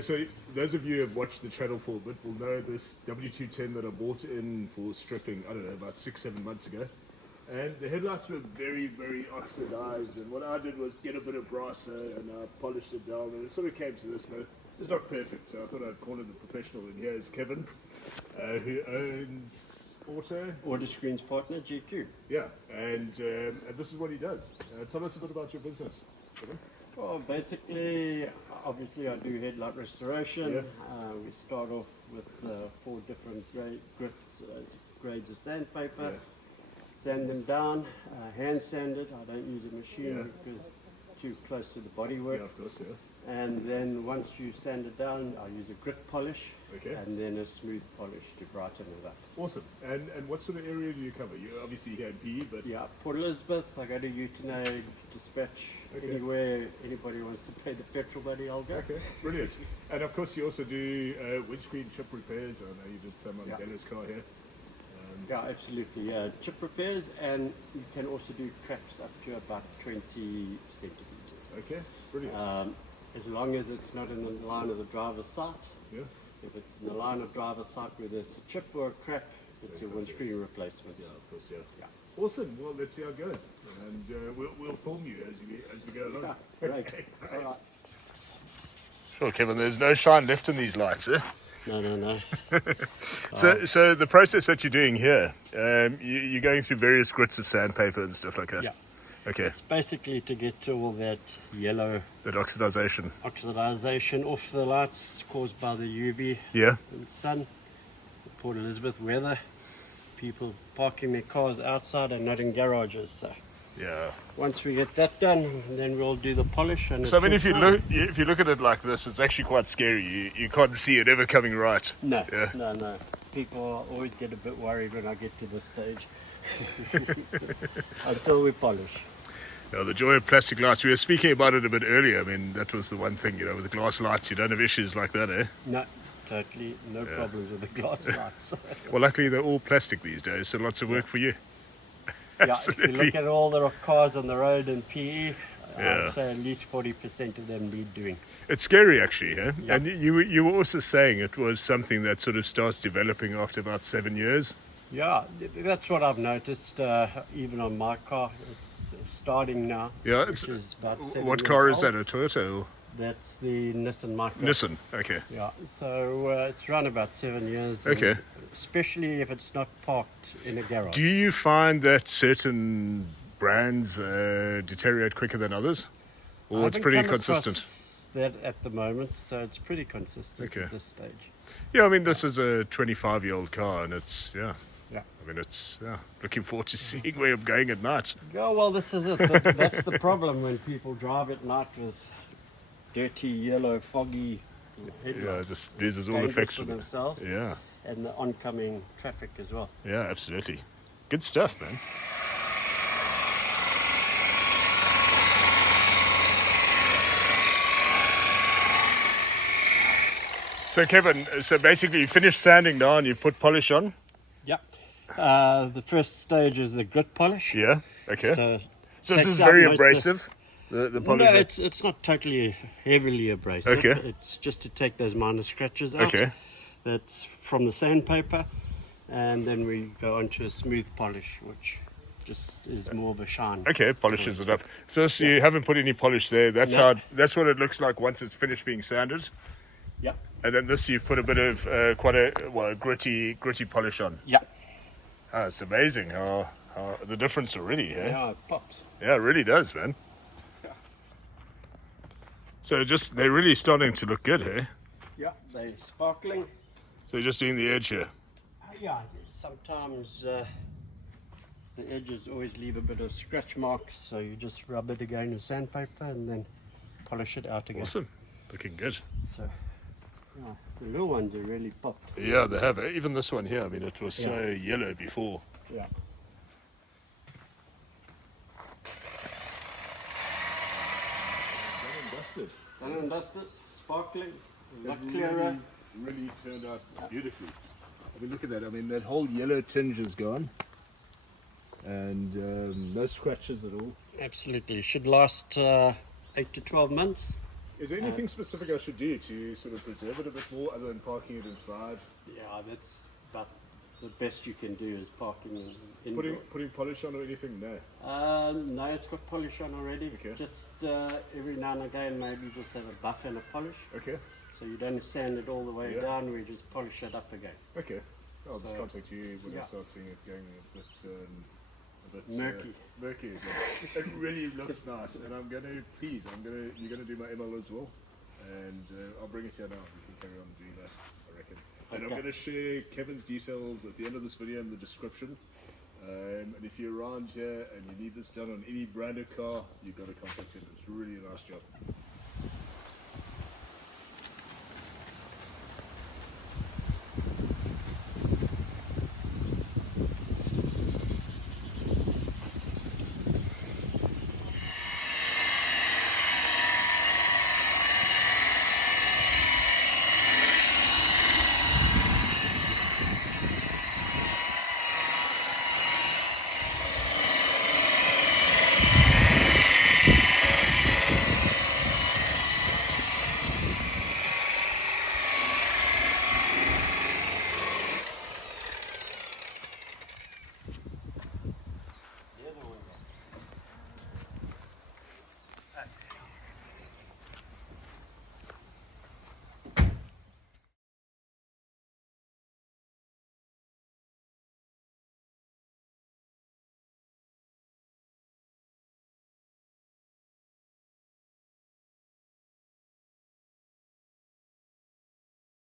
So those of you who have watched the channel for a bit will know this W210 that I bought in for stripping, I don't know, about 6-7 months ago. And the headlights were very, very oxidized. And what I did was get a bit of brass and I polished it down. And it sort of came to this, but it's not perfect. So I thought I'd call in the professional. And here is Kevin, who owns Auto Screens partner, GQ. Yeah, and this is what he does. Tell us a bit about your business, Kevin. Well, basically, obviously I do headlight restoration. Yeah. We start off with 4 different grades of sandpaper. Yeah. Sand them down, hand sand it. I don't use a machine because it's too close to the bodywork. Yeah, of course, yeah. And then once you sand it down, I use a grit polish, and then a smooth polish to brighten it up. Awesome. And what sort of area do you cover? You obviously here in PE, but Yeah, Port Elizabeth, I go to Utenay, Dispatch, anywhere anybody wants to pay the petrol money, I'll go. okay, brilliant. And of course, you also do windscreen chip repairs. I know you did some on Bella's car here. Yeah, absolutely. Yeah, chip repairs, and you can also do cracks up to about 20 centimeters. Okay, brilliant. As long as it's not in the line of the driver's side. Yeah. If it's in the line of driver's side, whether it's a chip or a crack, it's a windscreen replacement. Yeah, of course, yeah. Awesome. Well, let's see how it goes, and we'll film you as we go along. Yeah, great. Okay, All right. Sure, Kevin. There's no shine left in these lights, eh? No. So the process that you're doing here, you're going through various grits of sandpaper and stuff like that. Yeah. Okay. It's basically to get all that yellow That oxidization. off the lights caused by the UV Yeah. and sun. Port Elizabeth weather, people parking their cars outside and not in garages. So Yeah. once we get that done, then we'll do the polish. And So I mean, it's if all fine. you look at it like this, it's actually quite scary. You can't see it ever coming right. No, Yeah. no. People always get a bit worried when I get to this stage. Until we polish. Yeah, the joy of plastic lights. We were speaking about it a bit earlier. I mean, that was the one thing, with the glass lights, you don't have issues like that, eh? No, totally no problems with the glass lights. Well, luckily they're all plastic these days, so lots of work for you. Yeah, if you look at all the cars on the road in PE, Yeah. I'd say at least 40% of them need doing. It's scary, actually, eh? Yeah. And you were also saying it was something that sort of starts developing after about 7 years. Yeah, that's what I've noticed. Even on my car, it's starting now. Yeah, which is about 7 what years car is old. that? A Toyota or That's the Nissan Micro. Nissan? Okay. Yeah, so it's run about 7 years. Okay. and especially if it's not parked in a garage. Do you find that certain brands deteriorate quicker than others, or I it's haven't pretty come consistent? across that at the moment, so it's pretty consistent Okay. at this stage. Yeah, I mean, this is a 25-year-old car, and it's Yeah. I mean, it's looking forward to seeing where I'm going at night. Yeah, well, this is it. That's the problem when people drive at night with dirty, yellow, foggy headlights. Yeah, it just loses all Dangerous effect for from it. themselves Yeah, and the oncoming traffic as well. yeah, absolutely. Good stuff, man. So Kevin, so basically you finished sanding now and you've put polish on? Yeah. The first stage is the grit polish. Yeah, okay. So this takes is out very most of- abrasive, the polish? No, it's not totally heavily abrasive. Okay. It's just to take those minor scratches out. Okay. That's from the sandpaper. And then we go on to a smooth polish, which just is more of a shine. Okay, polishes it up. So you haven't put any polish there. That's No. that's what it looks like once it's finished being sanded. Yeah. And then this you've put a bit of quite a gritty polish on. Yeah. Ah, it's amazing how the difference already. Eh? Yeah, it pops. Yeah, it really does, man. Yeah. So they're really starting to look good, eh? Yeah, they're sparkling. So you're just doing the edge here. Yeah, sometimes the edges always leave a bit of scratch marks, so you just rub it again with sandpaper and then polish it out again. Awesome, looking good. So, yeah, the little ones are really popped. Yeah, they have. Even this one here. I mean, it was so yellow before. Yeah. Done and dusted. Done and dusted, sparkling, a lot clearer. Really turned out beautifully. I mean, look at that. I mean, that whole yellow tinge is gone, and no scratches at all. Absolutely, should last 8 to 12 months. Is there anything specific I should do to sort of preserve it a bit more other than parking it inside? Yeah, that's about the best you can do is parking in. Putting polish on or anything? No. No, it's got polish on already. Okay. Just every now and again, maybe just have a buff and a polish. Okay. So you don't sand it all the way Yeah. down. We just polish it up again. Okay. I'll just So, contact you when I yeah. start seeing it going a bit Murky. Murky again. It really looks nice, and you're gonna do my ML as well, and I'll bring it here now. We can carry on doing that, I reckon. And I'm Okay. gonna share Kevin's details at the end of this video in the description. And if you're around here and you need this done on any branded car, you've got to contact him. It's really a nice job.